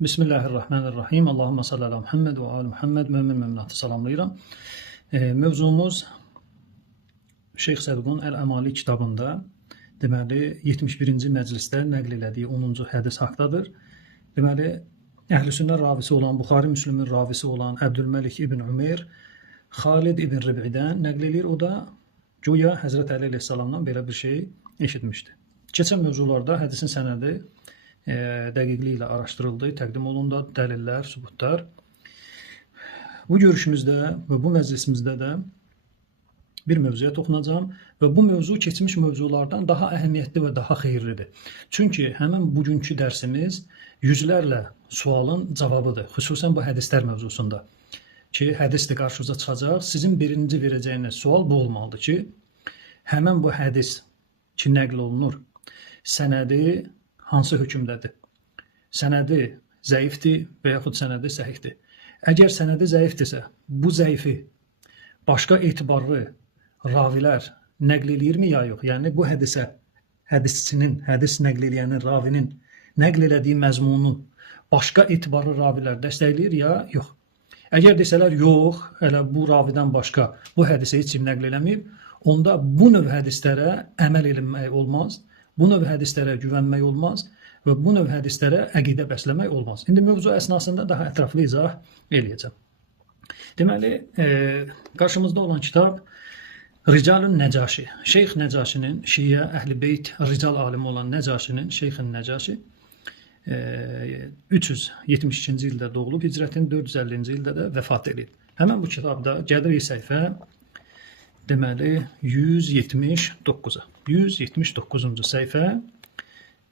Bismillahirrahmanirrahim. Allahümme salli ala Muhammed ve ali Muhammed. Müminatı salamlayıram. Mövzumuz Şeyx Sədqun Əl-Əmali kitabında deməli 71-ci məclisdə nəql elədiyi 10-cu hədis haqdadır. Deməli Əhl-i ravisi olan, Buxari Müslümin ravisi olan Əbdülməlik ibn Ümeyr Xalid ibn Rib'idən nəql edir. O da güya Həzrət Əli əleyhissalamdan belə bir şey eşitmişdi. Keçən mövzularda hədisin sənədi dəqiqliyi ilə araşdırıldı, təqdim olundu, dəlillər, sübutlar. Bu görüşümüzdə və bu məclisimizdə də bir mövzuya toxunacağım və bu mövzu keçmiş mövzulardan daha əhəmiyyətli və daha xeyirlidir. Çünki həmin bugünkü dərsimiz yüzlərlə sualın cavabıdır, xüsusən bu hədislər mövzusunda. Ki, hədisdir qarşınıza çıxacaq. Sizin birinci verəcəyiniz sual bu olmalıdır ki, həmin bu hədis ki, nəql olunur, sənədi hansı hökmdədir? Sənədi zəifdir və yaxud sənədi səhihdir. Əgər sənədi zəifdirsə, bu zəifi başqa etibarlı ravilər nəql eləyirmi ya yox? Yəni bu hədisə, hədisçinin, hədis nəql eləyənin, ravinin nəql elədiyi məzmunu başqa etibarlı ravilər dəstəkləyir ya yox? Əgər desələr yox, hələ bu ravidən başqa bu hədisə heç kim nəql eləməyib, onda bu növ hədislərə əməl edilmək olmaz. Bu növ hədislərə güvənmək olmaz və bu növ hədislərə əqidə bəsləmək olmaz. İndi mövzu əsnasında daha ətraflı izah eləyəcəm. Deməli, qarşımızda olan kitab Ricalun Nəcaşi. Şeyx Nəcaşinin, Şiə, Əhl-i Beyt, Rical alimi olan Nəcaşinin, Şeyxin Nəcaşi 372-ci ildə doğulub, hicrətin 450-ci ildə də vəfat edib. Həmən bu kitabda gəlirik səhifə deməli 179-a. 179-cu səhifə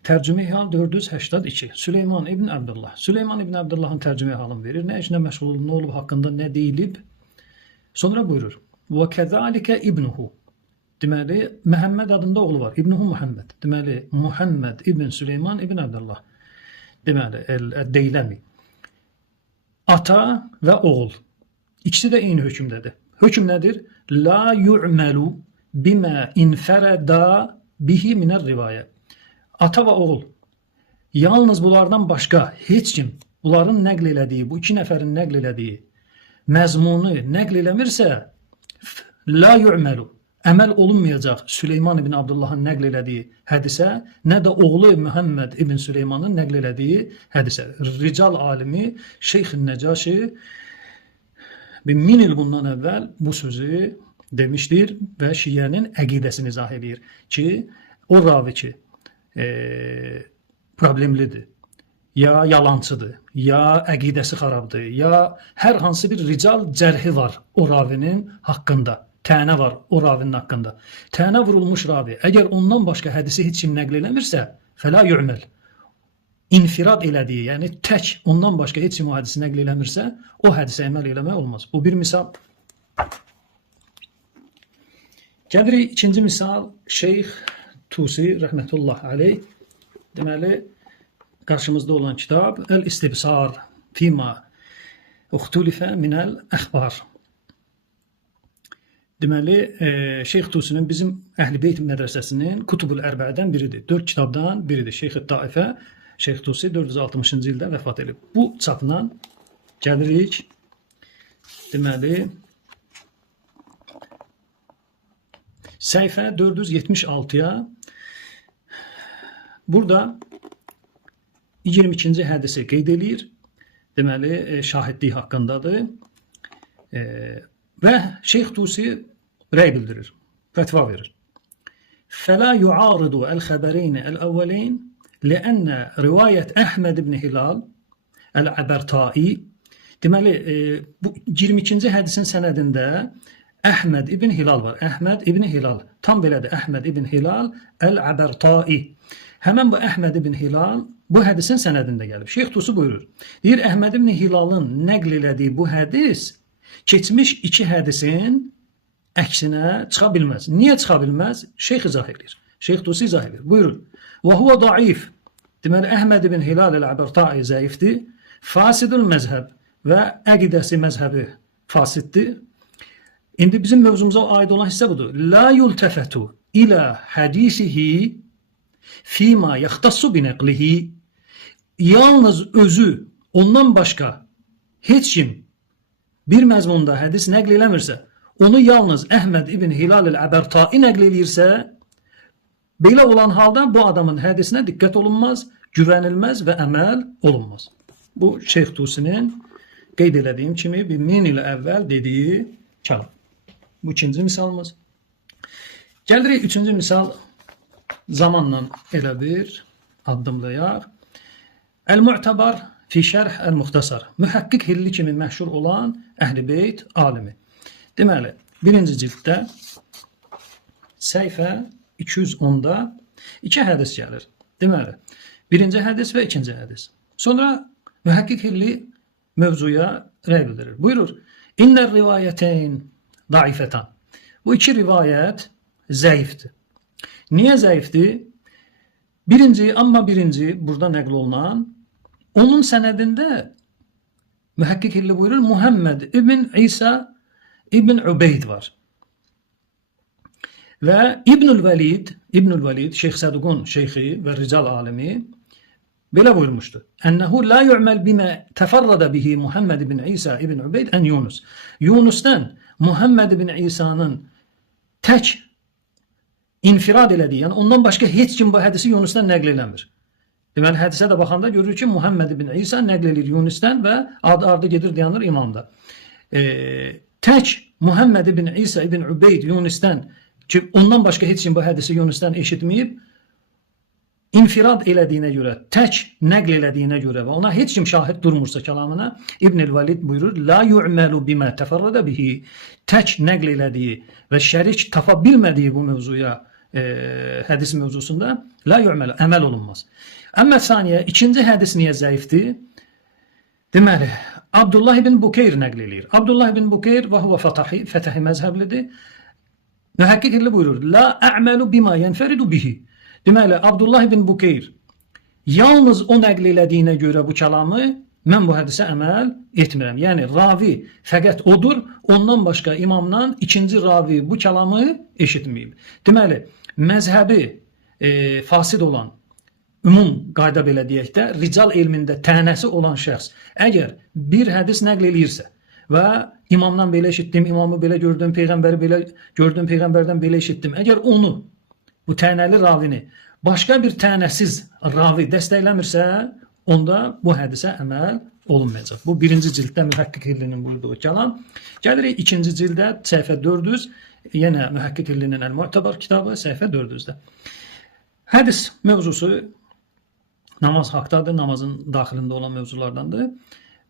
tərcümeyi hal 482. Süleyman ibn Abdullah. Süleyman ibn Abdullahın tərcümeyi halını verir. Nə işlə məşğul olub, nə olub, haqqında nə deyilib. Sonra buyurur. Və kəzəlikə ibnuhu. Deməli, Məhəmməd adında oğlu var. İbnuhu Muhammed. Deməli, Muhammed ibn Süleyman ibn Abdullah. Deməli, Deyləmi. Ata və oğul. İkisi də eyni hökmdədir. Hökm nədir? La yu'melu bima inferada bihi minər rivayə. Ata və oğul. Yalnız bunlardan başqa heç kim bunların nəql elədiyi, bu iki nəfərin nəql elədiyi məzmunu nəql eləmirsə, la yu'melu. Əməl olunmayacaq Süleyman ibn Abdullahın nəql elədiyi hədisə, nə də oğlu Muhammed ibn Süleymanın nəql elədiyi hədisə. Rical alimi Şeyx Nəcaşi 1000 il bundan əvvəl bu sözü demişdir və Şiənin əqidəsini izah edir ki, o ravi ki, problemlidir, ya yalancıdır, ya əqidəsi xarabdır, ya hər hansı bir rical cərhi var o ravinin haqqında, tənə var o ravinin haqqında. Tənə vurulmuş ravi, əgər ondan başqa hədisi heç kim nəql eləmirsə, fəla yu'məl. İnfirad elədiyi, yəni tək ondan başqa heç kim o hədisi nəql eləmirsə, o hədisə əməl eləmək olmaz. Bu bir misal. Gəlirik ikinci misal, Şeyx Tusi rəhmətullah aleyh. Deməli, qarşımızda olan kitab Əl-İstibsar fima uxtulifə minəl əxbar. Deməli, Şeyx Tusinin bizim Əhl-i Beyt mədrəsəsinin Kutubul Ərbədən biridir. 4 kitabdan biridir. Şeyx Taifə Şeyx Tusi 460-cı ildə vəfat edib. Bu çapla gəlirik, deməli, səhifə 476-ya. Burada 22-ci hədisi qeyd edir. Deməli, şahidlik haqqındadır. Və Şeyx Tusi rəy bildirir, fətva verir. Fəla yu'aridu əl-xəbəreyn əl-əvvələyn لأن rivayət Əhməd ibn Hilal Əl-Əbərtai. Deməli, bu 22-ci hədisin sənədində Əhməd ibn Hilal var. Əhməd ibn Hilal. Tam belədir. Əhməd ibn Hilal Əl-Əbərtai. Həmən bu Əhməd ibn Hilal bu hədisin sənədində gəlib. Şeyx Tusi buyurur. Deyir, Əhməd ibn Hilalın nəql elədiyi bu hədis keçmiş iki hədisin əksinə çıxa bilməz. Niyə çıxa bilməz? Şeyx izah edir. Şeyx Tusi izah edir. Buyurur. Və huvə daif. Deməli, Əhməd ibn Hilal Əl-Əbərtai zəifdir. Fasidul məzhəb və əqidəsi məzhəbi fasiddir. İndi bizim mövzumuza aid olan hissə budur. La yultəfətu ilə hədisihi fima yaxtassu binəqlihi. Yalnız özü ondan başqa heç kim bir məzmunda hədis nəql eləmirsə, onu yalnız Əhməd ibn Hilal el-Əbərtai nəql eləyirsə, belə olan halda bu adamın hədisinə diqqət olunmaz, güvənilməz və əməl olunmaz. Bu Şeyx Tusinin qeyd elədiyim kimi 1000 il əvvəl dediyi kəlam. Bu ikinci misalımız. Gəlirik üçüncü misal, zamanla elə bir addımlayaq. El-Mu'tabar fi şərh el-Muxtasar. Mühəqqiq Hilli kimi məşhur olan Əhl-i Beyt alimi. Deməli, birinci cilddə səhifə 210-da iki hədis gəlir. Deməli, birinci hədis və ikinci hədis. Sonra Mühəqqiq Hilli mövzuya rəy bildirir. Buyurur, İnnər rivayətəyn daifətən. Bu iki rivayət zəifdir. Niyə zəifdir? Birinci burada nəql olunan, onun sənədində Mühəqqiq Hilli buyurur, Muhammed ibn İsa ibn Ubeyd var. Və İbnül Velid, Şeyx Səduqun şeyxi və rical alimi belə buyurmuşdur. Ənəhu la yu'məl bimə təfərrədə bihi Muhammed ibn İsa ibn Ubeyd ən Yunus. Yunusdan Muhammed ibn İsa'nın tək infirad elədiyi, yəni ondan başqa heç kim bu hədisi Yunusdan nəql eləmir. Deməli, hədisə də baxanda görürük ki, Muhammed ibn İsa nəql edir Yunusdan və ardı gedir dayanır imamda. Tək Muhammed ibn İsa ibn Ubeyd Yunusdan ki, ondan başqa heç kim bu hədisi Yunusdan eşitməyib, infirad elədiyinə görə, tək nəql elədiyinə görə və ona heç kim şahid durmursa kəlamına, İbn-i Velid buyurur, la yu'məlu bimə təfərrədə bihi, tək nəql elədiyi və şərik tapa bilmədiyi bu mövzuya, hədis mövzusunda la yu'məlu, əməl olunmaz. Əmmə saniyə, ikinci hədis niyə zəifdir? Deməli, Abdullah ibn Bukeyr nəql eləyir. Abdullah ibn Bukeyr və huvə fətəhi məzhəblidir. Mühəqqiq Hilli buyurur, la ə'məlu bimə yənfəridu bihi. Deməli, Abdullah ibn Bukeyr yalnız o nəql elədiyinə görə bu kəlamı mən bu hədisə əməl etmirəm. Yəni, ravi fəqət odur, ondan başqa imamdan ikinci ravi bu kəlamı eşitməyib. Deməli, məzhəbi fasid olan, ümum qayda belə deyək də, rical elmində tənəsi olan şəxs əgər bir hədis nəql eləyirsə və imamdan belə eşitdim, imamı belə gördüm, peyğəmbəri belə gördüm, peyğəmbərdən belə eşitdim. Əgər onu, bu tənəli ravini başqa bir tənəsiz ravi dəstəkləmirsə, onda bu hədisə əməl olunmayacaq. Bu birinci cilddə Mühəqqiq Hillinin buyurduğu kəlam. Gəlirik ikinci cildə səhifə 400, yenə Mühəqqiq Hillinin El-Mu'tabar kitabı səhifə 400-də. Hədis mövzusu namaz haqdadır, namazın daxilində olan mövzulardandır.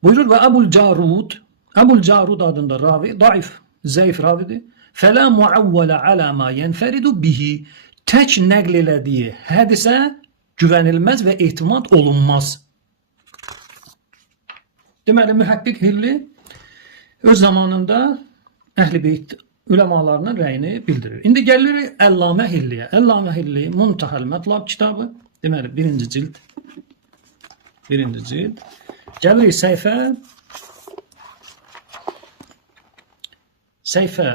Buyurur və Əbul Carud adında ravi, daif, zəif ravidir. Fələ muavvələ alə ma yənfəridu bihi. Tək nəql elədiyi hədisə güvənilməz və etimad olunmaz. Deməli, Mühəqqiq Hilli öz zamanında Əhl-i Beyt üləmalarının rəyini bildirir. İndi gəlirik Əllamə Hilliyə. Əllamə Hilli Muntahəl Mətlab kitabı. Deməli, birinci cild. Gəlirik səhifə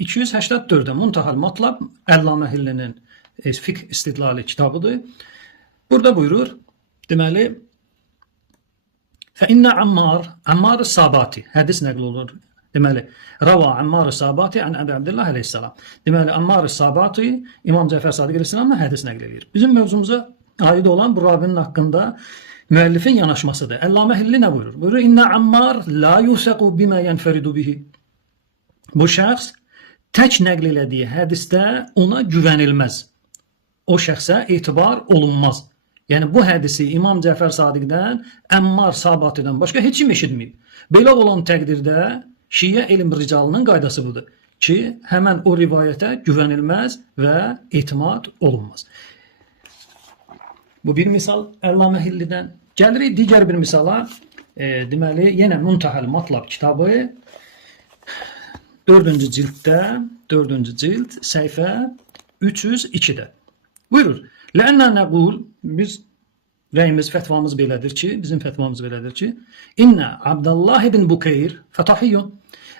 284-də Muntahəl Mətlab Əllamə Hillinin fiqh istidlali kitabıdır. Burada buyurur, deməli, فَإِنَّ Ammar-ı Sabati, hədis nəql olur. Deməli, Rava Ammar-ı Sabati ən Əbi Abdillah aleyhissalam. Deməli, Ammar-ı Sabati İmam Cəfər Sadiq aleyhissalamla hədis nəql edir. Bizim mövzumuza aid olan bu ravinin haqqında müəllifin yanaşmasıdır. Əllamə Hilli nə buyurur? Buyurur, İnnə Ammar la yusəqu bimə yənfəridu bihi. Bu şəxs tək nəql elədiyi hədisdə ona güvənilməz. O şəxsə etibar olunmaz. Yəni, bu hədisi İmam Cəfər Sadiqdən, Əmmar Sabatidən başqa heç kim eşitməyib. Belə olan təqdirdə Şiə elm ricalının qaydası budur ki, həmən o rivayətə güvənilməz və etimad olunmaz. Bu bir misal Əllamə Hillidən. Gəlirik digər bir misala, deməli, yenə Muntahəl Mətlab kitabı 4-cü cild, səhifə 302-də. Buyurur, Lənnə nəqul, biz rəyimiz, fətvamız belədir ki, İnnə Abdullah ibn Bukeyr fətahiyyun.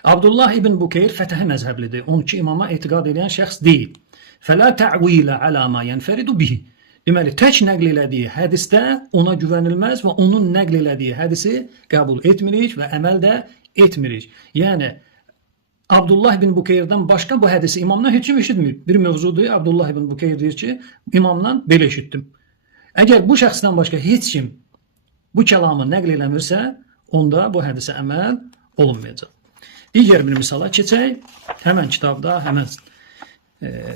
Abdullah ibn Bukeyr fətəhi məzhəblidir. 12 imama etiqad edən şəxs deyil. Fələ tə'vilə alə ma yənfəridu bihi. Deməli, tək nəql elədiyi hədisdə ona güvənilməz və onun nəql elədiyi hədisi qəbul etmirik və əməl də etmirik. Yəni, Abdullah ibn Bukeyrdən başqa bu hədisi imamdan heç kim eşitməyib. Bir mövzudur, Abdullah ibn Bukeyr deyir ki, imamdan belə eşitdim. Əgər bu şəxsdən başqa heç kim bu kəlamı nəql eləmirsə, onda bu hədisə əməl olunmayacaq. Digər bir misala keçək. Həmən kitabda, həmən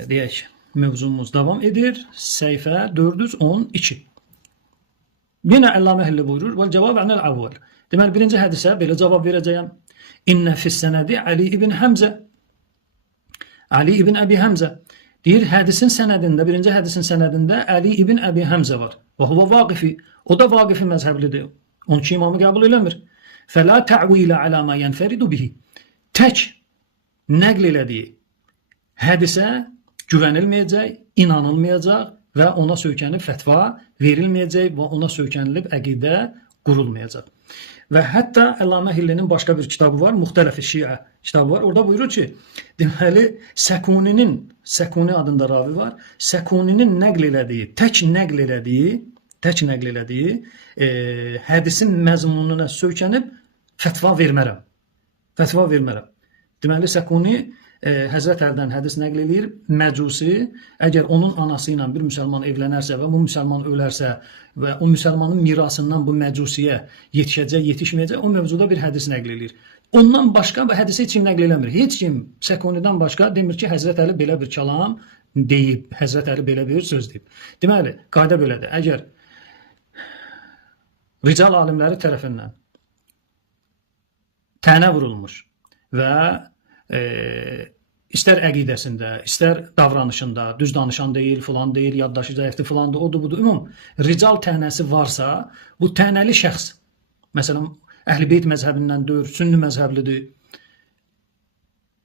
deyək, mövzumuz davam edir. Səhifə 412. Yenə Əllamə Hilli buyurur. Vəl cavab anəl avval. Deməli, birinci hədisə belə cavab verəcəyəm. İnnə fissənədi Ali ibn Həmzə. Ali ibn Əbi Həmzə. Deyir, hədisin sənədində, birinci hədisin sənədində Ali ibn Əbi Həmzə var. Və huvə vaqifi. O da vaqifi məzhəblidir. Onun ki, imamı qəbul eləmir. Fələ tə'vilə alə mə yənfəridu bihi. Tək nəql elədiyi hədisə güvənilməyəcək, inanılmayacaq və ona söykənib fətva verilməyəcək və ona söykənilib əqidə qurulmayacaq. Və hətta Əllamə Hillinin başqa bir kitabı var, Muxtələf-i Şiə kitabı var. Orada buyurur ki, deməli, Səkuni adında ravi var, Səkuninin nəql elədiyi, tək nəql elədiyi hədisin məzmununa söykənib fətva vermərəm. Deməli, Səkuni Həzrət Əldən hədis nəql edir, məcusi, əgər onun anası ilə bir müsəlman evlənərsə və bu müsəlman ölərsə və o müsəlmanın mirasından bu məcusiyə yetişəcək, yetişməyəcək, o mövzuda bir hədis nəql edir. Ondan başqa bu hədisi heç kim nəql eləmir. Heç kim Səkunidən başqa demir ki, Həzrət Əli belə bir kəlam deyib, Həzrət Əli belə bir söz deyib. Deməli, qayda belədir. Əgər rical alimləri tərəfindən tənə vurulmuş və istər əqidəsində, istər davranışında, düz danışan deyil, filan deyil, yaddaşı zəifdir, filandır, odur, budur. Rical tənəsi varsa, bu tənəli şəxs, məsələn, Əhl-i Beyt məzhəbindən deyil, Sünni məzhəblidir.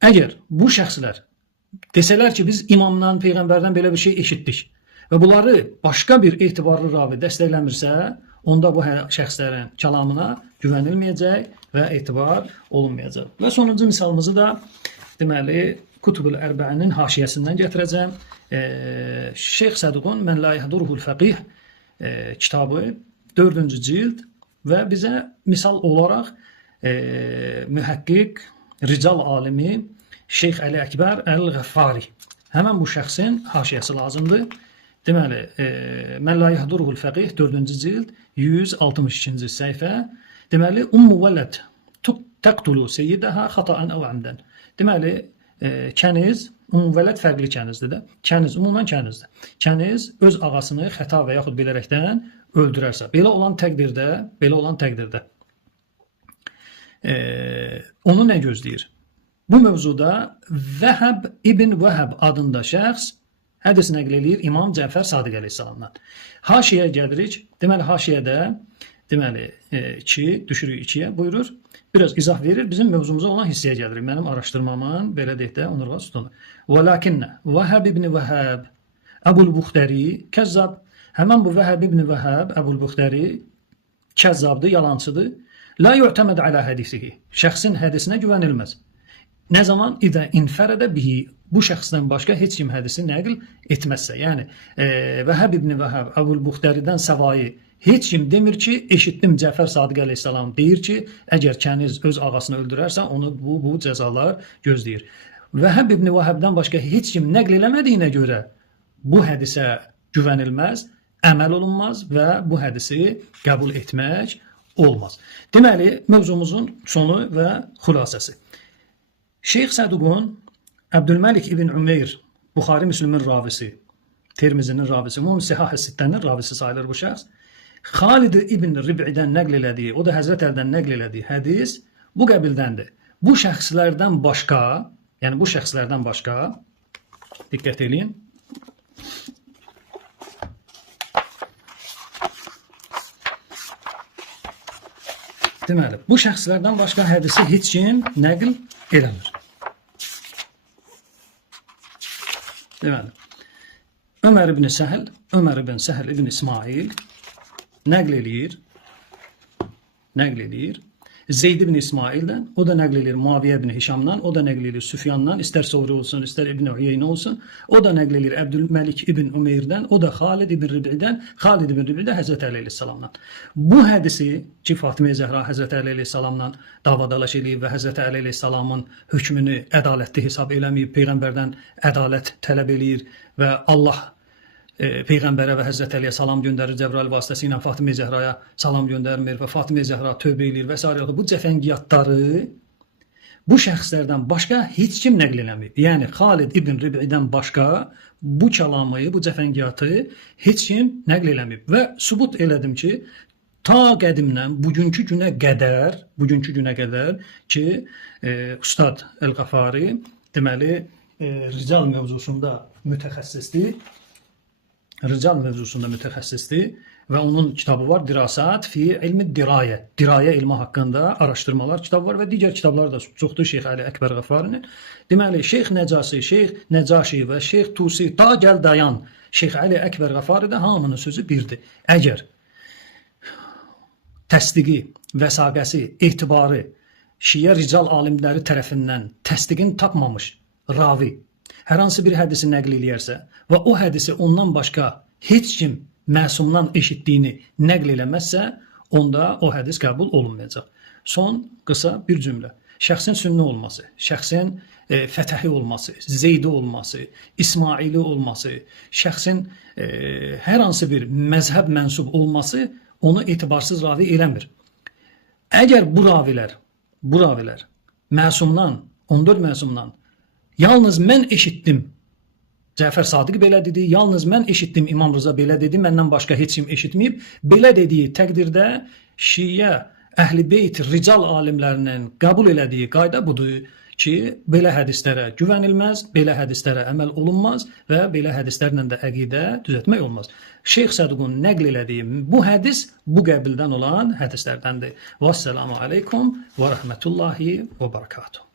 Əgər bu şəxslər desələr ki, biz imamdan, peyğəmbərdən belə bir şey eşitdik və bunları başqa bir etibarlı ravi dəstəkləmirsə, onda bu şəxslərin kəlamına güvənilməyəcək və etibar olunmayacaq. Və sonuncu misalımızı da deməli Kutub-ül Ərbəinin haşiyəsindən gətirəcəm. Şeyx Səduqun Mən la yəhduruhul fəqih kitabı 4-cü cild və bizə misal olaraq mühəqqiq, rical alimi Şeyx Əli Əkbər Əl-Ğəffari. Həmən bu şəxsin haşiyəsi lazımdır. Deməli, Mən la yəhduruhul fəqih 4-cü cild 162-ci səhifə. Deməli, Ummu vələd təqtulu seyyidəhə xata'an əv əmdən. Deməli, kəniz, Ummu vələd fərqli kənizdir də. Kəniz, umumən kənizdir. Kəniz öz ağasını xəta və yaxud bilərəkdən öldürərsə. Belə olan təqdirdə onu nə gözləyir? Bu mövzuda Vəhəb ibn Vəhəb adında şəxs hədis nəql eləyir İmam Cəfər Sadiq əleyhissalamdan. Haşiyə gəlirik. Deməli, haşiyədə düşürük 2-yə buyurur. Biraz izah verir. Bizim mövzumuza olan hissəyə gəlirik. Mənim araşdırmamın belə deyək də onurğa tutunur. Vələkinnə Vəhəb ibn Vəhəb Əbul-Buxtəri kəzzab. Həmən bu Vəhəb ibn Vəhəb Əbul-Buxtəri kəzzabdır, yalancıdır. La yu'təməd alə hədisihi. Şəxsin hədisinə güvənilməz. Nə zaman idə infərədə bihi, bu şəxsdən başqa heç kim hədisi nəql etməzsə. Yəni, Vəhəb ibn Vəhəb Əbul-Buxtəridən səvayı heç kim demir ki, eşitdim Cəfər Sadiq əleyhissalam deyir ki, əgər kəniz öz ağasını öldürərsə, onu bu cəzalar gözləyir. Vəhəb ibn Vəhəbdən başqa heç kim nəql eləmədiyinə görə bu hədisə güvənilməz, əməl olunmaz və bu hədisi qəbul etmək olmaz. Deməli, mövzumuzun sonu və xülasəsi. Şeyx Səduqun Əbdülməlik ibn Ümeyr, Buxari Müslümin ravisi, Tirmizinin ravisi, Umum Sihah-ı Sittənin ravisi sayılır bu şəxs. Xalid ibn Rib'idən nəql elədiyi, o da Həzrət Əldən nəql elədiyi hədis bu qəbildəndir. Bu şəxslərdən başqa, diqqət eləyin. Deməli, bu şəxslərdən başqa hədisi heç kim nəql eləmir. Deməli, Ömər ibn Səhl ibn İsmail nəql eləyir. Zeyd ibn İsmail'den, o da nəql edir Muaviyə ibn Hişamdan, o da nəql edir Süfyandan, istər Sovri olsun, istər İbn Uyeynə olsun, o da nəql edir Əbdülməlik ibn Umeyrdən, o da Xalid ibn Rib'idən, Xalid ibn Rib'i də Həzrət Əli əleyhissalamdan. Bu hədisi ki, Fatimə Zəhra Həzrət Əli əleyhissalamdan davadalaş eləyib və Həzrət Əli əleyhissalamın hökmünü ədalətli hesab eləməyib, Peyğəmbərdən ədalət tələb eləyir və Allah Peyğəmbərə və Həzrət Əliyə salam göndərir, Cəbrail vasitəsilə Fatimə Zəhraya salam göndərmir və Fatimə Zəhra tövbə eləyir və s. Bu cəfəngiyyatları bu şəxslərdən başqa heç kim nəql eləməyib. Yəni Xalid ibn Rib'idən başqa bu kəlamı, bu cəfəngiyyatı heç kim nəql eləməyib və sübut elədim ki, ta qədimdən bugünkü günə qədər ki, Ustad Əl-Qafari deməli rical mövzusunda mütəxəssisdir və onun kitabı var, Dirasat fi ilmi dirayə. Dirayə ilmi haqqında araşdırmalar kitabı var və digər kitablar da çoxdur Şeyx Əli Əkbər Qəfarinin. Deməli, Şeyx Nəcasi, Şeyx Nəcaşi və Şeyx Tusi, ta gəl dayan, Şeyx Əli Əkbər Qəfari də hamının sözü birdir. Əgər təsdiqi, vəsaqəsi, etibarı Şiə rical alimləri tərəfindən təsdiqini tapmamış ravi hər hansı bir hədisi nəql eləyərsə və o hədisi ondan başqa heç kim məsumdan eşitdiyini nəql eləməzsə, onda o hədis qəbul olunmayacaq. Son qısa bir cümlə. Şəxsin sünni olması, şəxsin Fətəhi olması, Zeydi olması, İsmaili olması, şəxsin hər hansı bir məzhəb mənsub olması onu etibarsız ravi eləmir. Əgər bu ravilər məsumdan, 14 məsumdan yalnız mən eşitdim, Cəfər Sadiq belə dedi, yalnız mən eşitdim, İmam Rıza belə dedi, məndən başqa heç kim eşitməyib. Belə dediyi təqdirdə Şiə, Əhl-i Beyt, rical alimlərinin qəbul elədiyi qayda budur ki, belə hədislərə güvənilməz, belə hədislərə əməl olunmaz və belə hədislərlə də əqidə düzəltmək olmaz. Şeyx Səduqun nəql elədiyi bu hədis bu qəbildən olan hədislərdəndir. Vəssalamu aleykum və rəhmətullahi və barakatuhu.